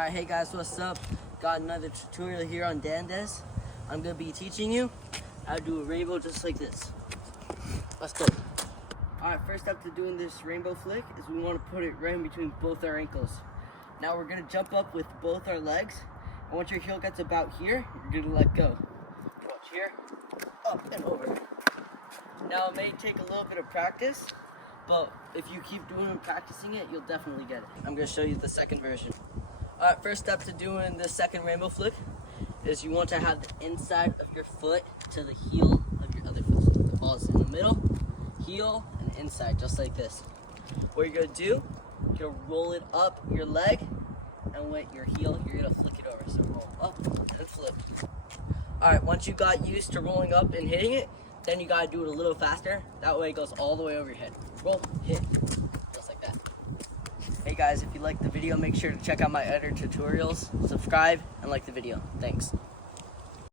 Alright, hey guys, what's up? Got another tutorial here on Dandes. I'm going to be teaching you how to do a rainbow just like this. Let's go. Alright, first step to doing this rainbow flick is we want to put it right in between both our ankles. Now we're going to jump up with both our legs, and once your heel gets about here, you're going to let go. Watch here, up and over. Now it may take a little bit of practice, but if you keep doing and practicing it, you'll definitely get it. I'm going to show you the second version. Alright, first step to doing the second rainbow flick is you want to have the inside of your foot to the heel of your other foot. So the ball's in the middle, heel, and inside, just like this. What you're going to do, you're going to roll it up your leg, and with your heel, you're going to flick it over. So roll up and flip. Alright, once you got used to rolling up and hitting it, then you got to do it a little faster. That way it goes all the way over your head. Roll, hit, just like that. Hey guys, if you liked the video, make sure to check out my other tutorials, subscribe, and like the video. Thanks.